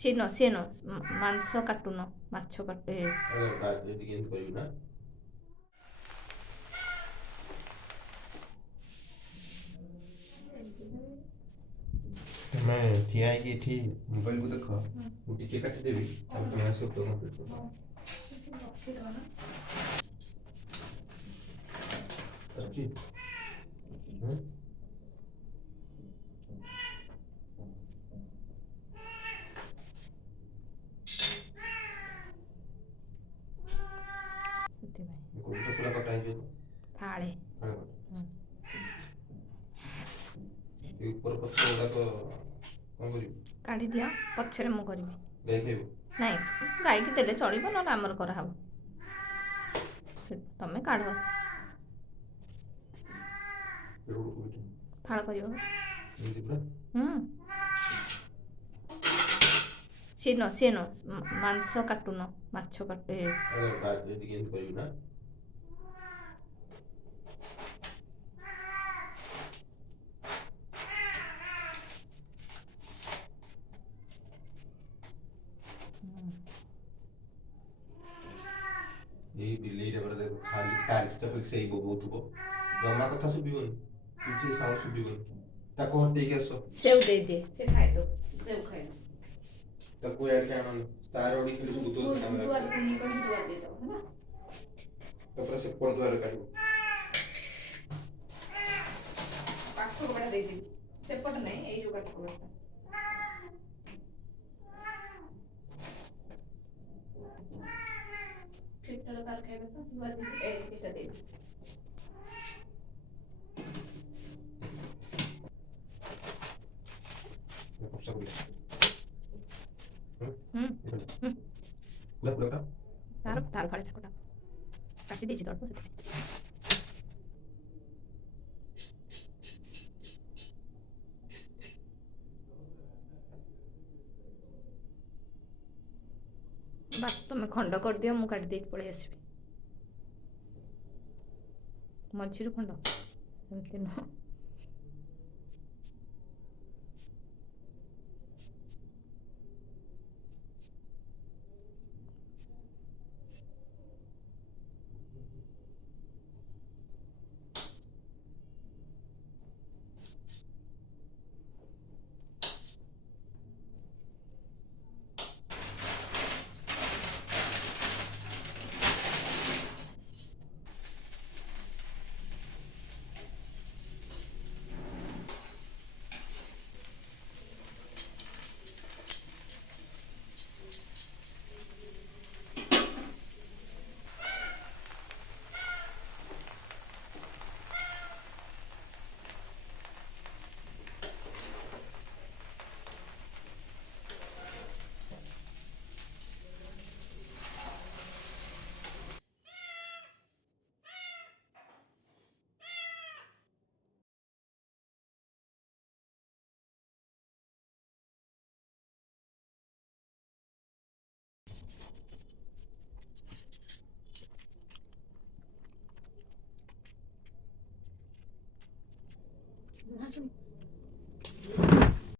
ସିଏ ନ ମାଂସ କାଟୁନ, ମାଛ କାଟେ। ତମେ ଠିଆ ହେଇକି ଏଠି ମୋବାଇଲକୁ ଦେଖ, ମୁଁ ଟିକେ କାଟିଦେବି, ତାପରେ ତମେ ଆସିବ ତ କମ୍ପ୍ଲିଟ୍ କରିବ। ଆସୁଛି? କୋଉଟା ପୁରା କଟା ହେଇଯିବ? ଫାଳେ ଏ ଉପର ପତ୍ର ଗୁଡାକ କଣ କରିବି? କାଢି ଦିଅ, ପଛରେ ମୁଁ କରିବି। ଗାଈ ଖାଇବ? ନାଇଁ, ଗାଈକି ଦେଲେ ଚଳିବ, ନହେଲେ ଆମର କରାହବ। ତମେ କାଢ, ଫାଳ କରିବ। ସିଏ ନ ମାଂସ କାଟୁନ, ମାଛ କାଟେ। ଏଇ ବିଲେଇଟା ପରେ ଖାଲି ତାରି ଚପଲ ସେଇ ବୋବଉଥିବ, ଜମା କଥା ଶୁଭିବନି, କିଛି ସାଉଣ୍ଡ ଶୁଭିବନି। ତାକୁ ହଟେଇକି ଆସ। ସେଉ ଦେଇଦିଏ, ସେ ଖାଇଦବ, ସେଉ ଖାଇଦବ। ତାକୁ ଏଆଡେ ଆଣନି, ତାର ଓଡ଼ି ଖାଲି ଶୁଭୁଥିବ ସେ କାମରେ। ତାପରେ ସେ ପର ଦୁଆରେ କାଢିବ। ପାଖ କପଡ଼ା ଦେଇଦେବି, ସେପଟ ନାହିଁ, ଏଇ ଯୋଉ କାଠ କପଡ଼ା। ତାର ଖାଇବେ ତ, ଏଇଟା ଦେଇଦେବି। ତାର ଫାଳେ ଠାକୁଟା କାଟି ଦେଇଛି ତ ସେଥିପାଇଁ। ବାସ୍ ତମେ ଖଣ୍ଡ କରିଦିଅ, ମୁଁ କାଟି ଦେଇକି ପଳେଇ ଆସିବି। ମଝିରୁ ଖଣ୍ଡ, ସେମିତି ନୁହଁ।